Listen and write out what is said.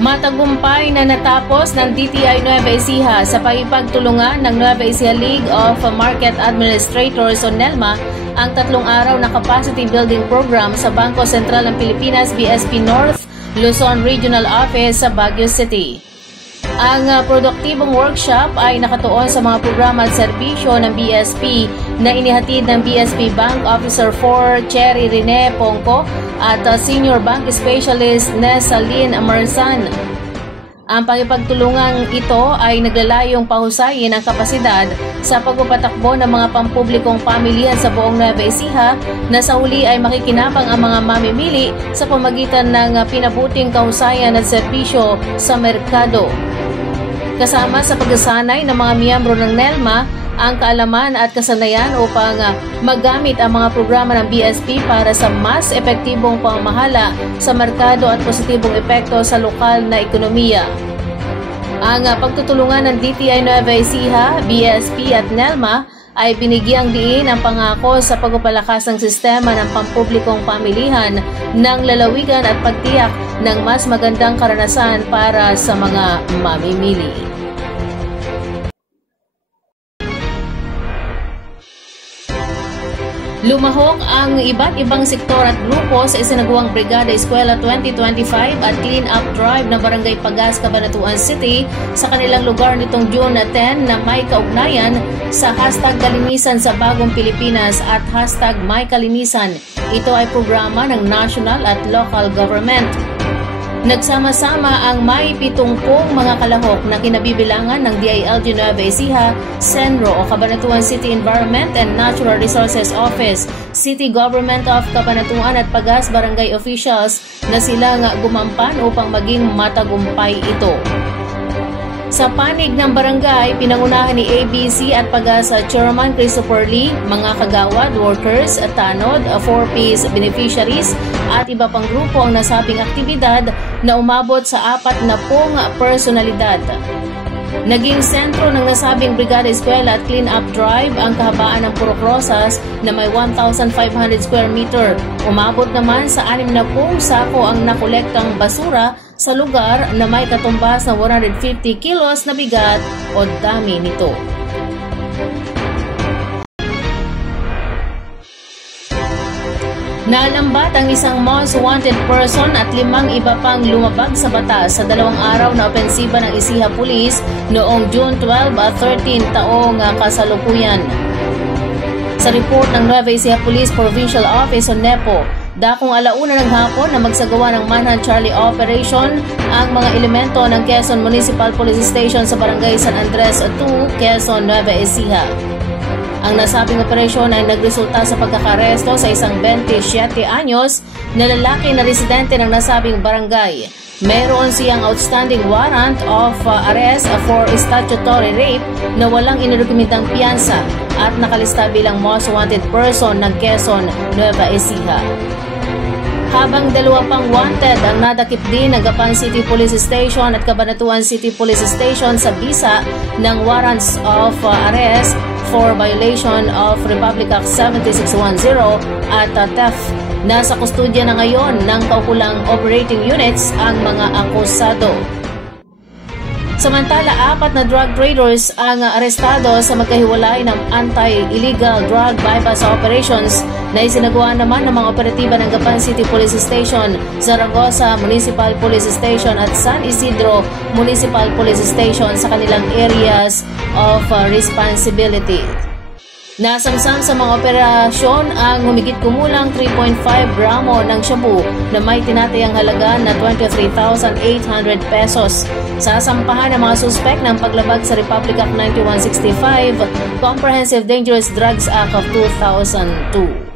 Matagumpay na natapos ng DTI Nueva Ecija sa pagtulungan ng Nueva Ecija League of Market Administrators o NELMA ang 3 araw na capacity building program sa Bangko Sentral ng Pilipinas BSP North Luzon Regional Office sa Baguio City. Ang produktibong workshop ay nakatuon sa mga programa at serbisyo ng BSP na inihatid ng BSP Bank Officer 4 Cherry Rene Pongco at Senior Bank Specialist Nesalin Amarsan. Ang pagpagtulungang ito ay naglalayong pahusayin ang kapasidad sa pagpapatakbo ng mga pampublikong pamilihan sa buong Nueva Ecija na sa huli ay makikinabang ang mga mamimili sa pamagitan ng pinabuting kahusayan at serbisyo sa merkado. Kasama sa pagsasanay ng mga miyembro ng NELMA ang kaalaman at kasanayan upang magamit ang mga programa ng BSP para sa mas epektibong pamamahala sa merkado at positibong epekto sa lokal na ekonomiya. Ang pagtutulungan ng DTI Nueva Ecija, BSP at NELMA ay binigyang diin ang pangako sa pagpapalakas ng sistema ng pampublikong pamilihan ng lalawigan at pagtiyak ng mas magandang karanasan para sa mga mamimili. Lumahok ang iba't ibang sektor at grupo sa isinagawang Brigada Eskwela 2025 at Clean Up Drive ng Barangay Pagas, Cabanatuan City sa kanilang lugar nitong June 10 na may kaugnayan sa #Kalinisan sa Bagong Pilipinas at #MyKalinisan. Ito ay programa ng national at local government. Nagsama-sama ang may 70 mga kalahok na kinabibilangan ng DILG Nueva Ecija, CENRO o Cabanatuan City Environment and Natural Resources Office, City Government of Cabanatuan at Pagas Barangay Officials na silang gumampan upang maging matagumpay ito. Sa panig ng barangay, pinangunahan ni ABC at Pagas Chairman Christopher Lee, mga kagawad, workers, tanod, 4Ps beneficiaries at iba pang grupo ang nasabing aktibidad na umabot sa 40 personalidad. Naging sentro ng nasabing Brigada Eskwela at Clean Up Drive ang kahabaan ng Purok Rosas na may 1,500 square meter. Umabot naman sa 60 sako ang nakolektang basura sa lugar na may katumbas na 150 kilos na bigat o dami nito. Nalambat ang isang most wanted person at 5 iba pang lumabag sa batas sa 2 araw na opensiba ng Ecija Police noong June 12 at 13 taong kasalukuyan. Sa report ng Nueva Ecija Police Provincial Office o NEPO, dakong 1:00 ng hapon na magsagawa ng Manhunt Charlie Operation ang mga elemento ng Quezon Municipal Police Station sa Barangay San Andres 2, Quezon, Nueva Ecija. Ang nasabing operasyon ay nagresulta sa pagkakaresto sa isang 27 anyos na lalaki na residente ng nasabing barangay. Mayroon siyang outstanding warrant of arrest for statutory rape na walang inirekomendang piyansa at nakalista bilang most wanted person ng Quezon, Nueva Ecija. Habang 2 pang wanted ang nadakip din ng Gapan City Police Station at Cabanatuan City Police Station sa bisa ng warrants of arrest for violation of Republic Act 7610 at theft. Nasa kustodya na ngayon ng kaukulang operating units ang mga akusado. Samantala, 4 na drug traders ang arestado sa magkahiwalay ng anti-illegal drug bypass operations na isinagawa naman ng mga operatiba ng Gapan City Police Station, Zaragoza Municipal Police Station at San Isidro Municipal Police Station sa kanilang areas of responsibility. Nasamsam sa mga operasyon ang humigit kumulang 3.5 gramo ng shabu na may tinatayang halaga na 23,800 pesos. Sasampahan ng mga suspek ng paglabag sa Republic Act 9165, Comprehensive Dangerous Drugs Act of 2002.